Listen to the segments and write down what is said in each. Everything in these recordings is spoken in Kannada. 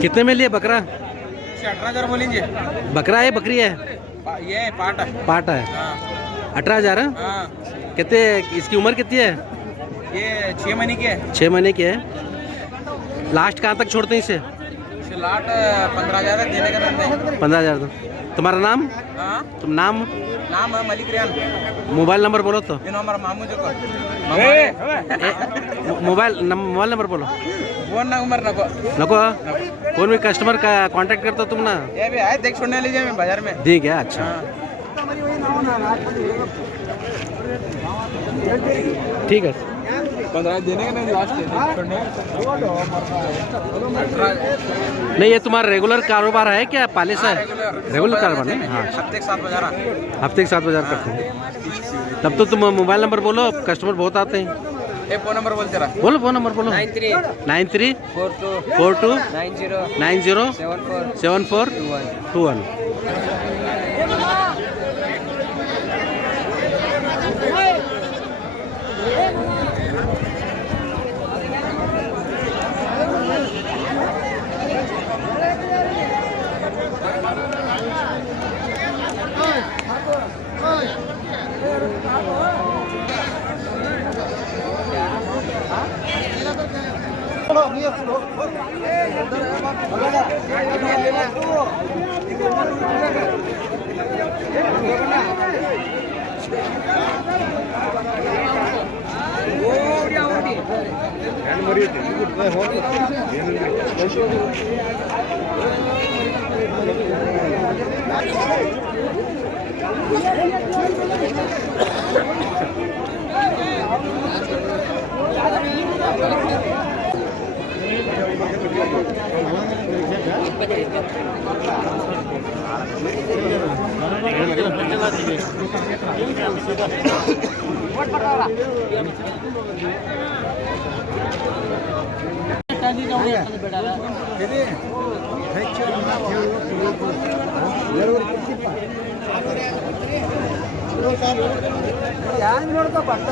कितने में लिए बकरा? 18,000 बोलेंगे। बकरा है बकरी है? ये पाट है। पाट है। 18,000। कितने इसकी उम्र कितनी है? ये 6 महीने की है। 6 महीने की है। लास्ट कहाँ तक छोड़ते हैं इसे? लाट 15,000 देने का नहीं। 15,000। तुम्हारा नाम? तुम नाम है मलिक रियान। मोबाइल नंबर बोलो तो। नंबर मामू जो मोबाइल नंबर बोलो। फोन नंबर नको कौन भी कस्टमर का कांटेक्ट करता तुम ना? ये भी है, देख छोड़ने लीजिए मैं बाजार में। ठीक है। अच्छा ठीक है। 15 देने का नहीं, लास्ट नहीं ये तुम्हारा रेगुलर कारोबार है क्या? पहले से रेगुलर कारोबार नहीं? हाँ हफ्ते के 7 बाजार। हफ्ते के 7 बाजार करते हैं। तब तो तुम मोबाइल नंबर बोलो, कस्टमर बहुत आते हैं। ये फोन नंबर बोल तेरा। बोलो फोन नंबर बोलो। 93 42 90 7421।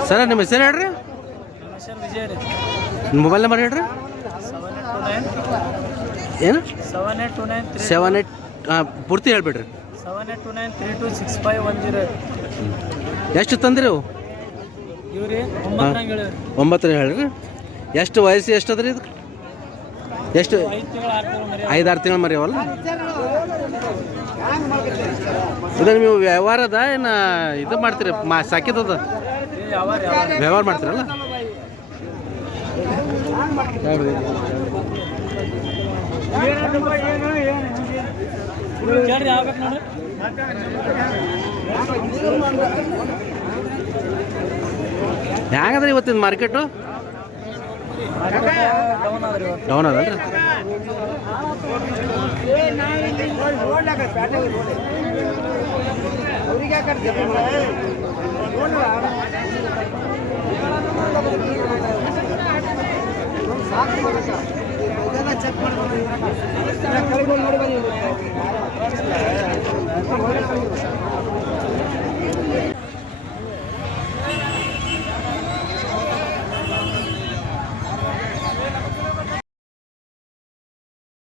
ಸರ್ ನಿಮ್ಮ ಹೆಸರು ಹೇಳ್ರಿ. ಮೊಬೈಲ್ ನಂಬರ್ ಹೇಳ್ರಿ. ಏನು? 78 ಪೂರ್ತಿ ಹೇಳ್ಬಿಡ್ರಿ. 7829326510. ಎಷ್ಟು ತಂದ್ರಿ ಅವು? ಇವ್ರಿ 9 ಹೇಳ್ರಿ. ಎಷ್ಟು ವಯಸ್ಸು ಎಷ್ಟು ಅದ್ರಿ ಇದಕ್ಕೆ? ಎಷ್ಟು? 5-6 ತಿಂಗಳು ಮರಿ ಅವಲ್ಲ. ಇದು ನೀವು ವ್ಯವಹಾರದ ಏನು ಇದು ಮಾಡ್ತೀರಿ? ಸಾಕಿದ್ದದ ವ್ಯವಹಾರ ಮಾಡ್ತೀರಲ್ಲ? ಹೆಂಗದ್ರಿ ಇವತ್ತಿನ ಮಾರ್ಕೆಟು? ಡೌನ್ ಅದಲ್ರಿ? ಚೆಕ್ ಮಾಡಿ